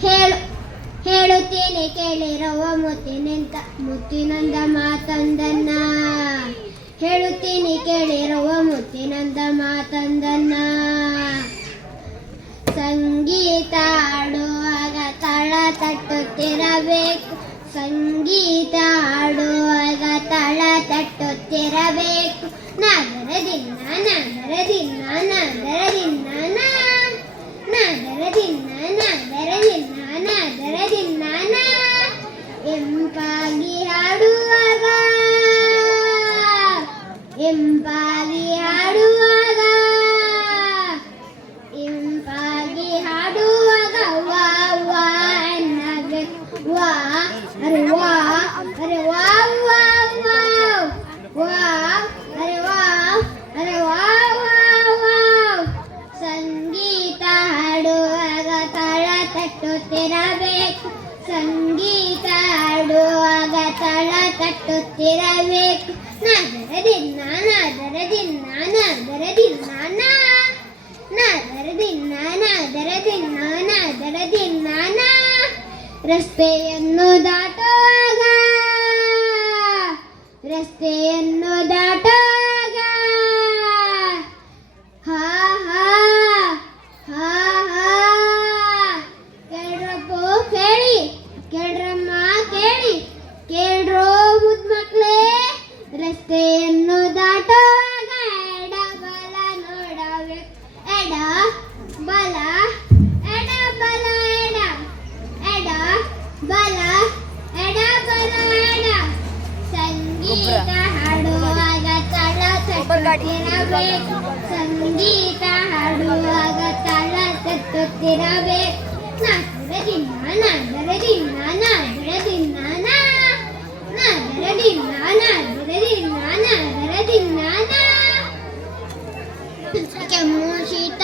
ಹೇಳು, ಹೇಳುತ್ತೇನೆ ಕೇಳಿರುವ ಮುತ್ತಿನಿಂದ ಮುತ್ತಿನಂದ ಮಾತಂದನ್ನ. ಹೇಳುತ್ತೀನಿ ಕೇಳಿರುವ ಮುತ್ತಿನಂದ ಮಾತಂದನ್ನ. ಸಂಗೀತ ಆಡುವಾಗ ತಳ ತಟ್ಟುತ್ತಿರಬೇಕು. ಸಂಗೀತ ಆಡುವಾಗ ತಳ ತಟ್ಟುತ್ತಿರಬೇಕು. ನಾಗರದಿನ್ನ ತಾಳ ತಟ್ಟುತ್ತಿರಬೇಕು ಸಂಗೀತ ಆಡುವಾಗ ತಳ ತಟ್ಟುತ್ತಿರಬೇಕು ನಾದರದಿನ್ನ ನಾದರದಿನ್ನ ನಾದರದಿನ್ನ ನಾದರದಿನ್ನ ನಾದರದಿನ್ನ ನಾದರದಿನ್ನ ರಸ್ತೆಯನ್ನು ದಾಟುವಾಗ ರಸ್ತೆಯನ್ನು ದಾಟುವಾಗ. ತಳ ತಟ್ಟುತ್ತಿರಬೇಕು ಸಂಗೀತ ಹಾಡುವಾಗ ತಳ ತಟ್ಟುತ್ತಿರಬೇಕು ನಾಗರದಿನ್ನ ನಾಗರದಿನ್ನ ನಾಗರದಿನ್ನ ನಾ ನಾಗರದಿನ್ನ ನಾಗರದಿನ್ನ ನಾಗರದಿನ್ನ ನಾ ಕೆಮ್ಮು ಶೀತ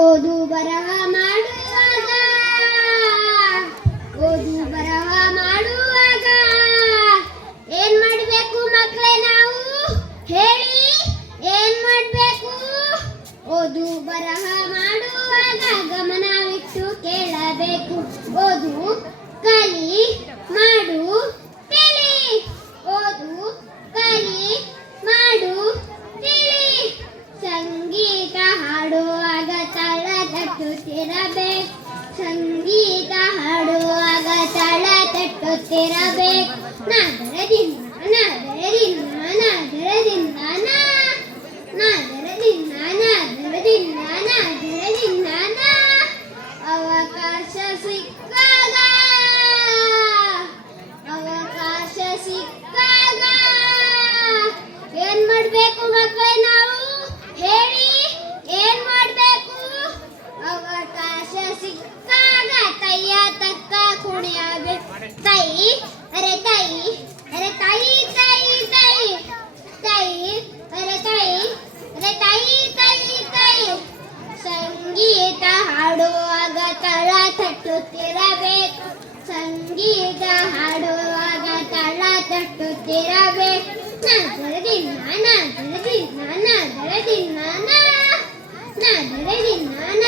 ಓದು ಬರಹ ಮಾಡುವಾಗ ಓದು ಬರಹ ಮಾಡುವಾಗ ಏನ್ ಮಾಡ್ಬೇಕು ಮಕ್ಕಳೇ ನಾವು ಹೇಳಿ ಏನ್ ಮಾಡಬೇಕು ಓದು ಬರಹ ಮಾಡುವಾಗ ಗಮನವಿಟ್ಟು ಕೇಳಬೇಕು. ಓದು ಕಲಿ ಮಾಡು ತಿಳಿ. ಓದು, ಕಲಿ ಮಾಡು ತಿಳಿ. ಸಂಗೀತ ಹಾಡುವಾಗ ತಳ ತಟ್ಟುತ್ತಿರಬೇಕು ಸಂಗೀತ ಹಾಡುವಾಗ ತಳ ತಟ್ಟುತ್ತಿರಬೇಕು ನಾದರದಿನ್ನ ನಾದರದಿನ್ನ ನಾದರದಿನ್ನ ನಾ. ನಾದರದಿನ್ನ ನಾದರದಿನ್ನ ನಾದರದಿನ್ನ ನಾ. ಅವಕಾಶ ಸಿಕ್ಕಾಗ ಅವಕಾಶ ಸಿಕ್ಕಾಗ ಏನ್ ಮಾಡ್ಬೇಕು ಮಕ್ಕಳೇ ನಾವು. ಹೇಳಿ, ಏನ್ ಮಾಡ್ಬೇಕು? ಅವಕಾಶ ಸಿಕ್ಕಾಗ ತಯ್ಯ ತಕ್ಕ ಕುಣಿಯಬೇಕು ತೈ, ಅರೆ ತೈ ಅರೆ ತೈ ತೈ ತೈ. ತೈ, ಅರೆ ತೈ ಅರೆ ತೈ ತೈ ತೈ. ಸಂಗೀತ ಹಾಡುವಾಗ ತಳ ತಟ್ಟುತ್ತಿರಬೇಕು. ಸಂಗೀತ ಹಾಡುವಾಗ ನಾದರದಿನ್ನ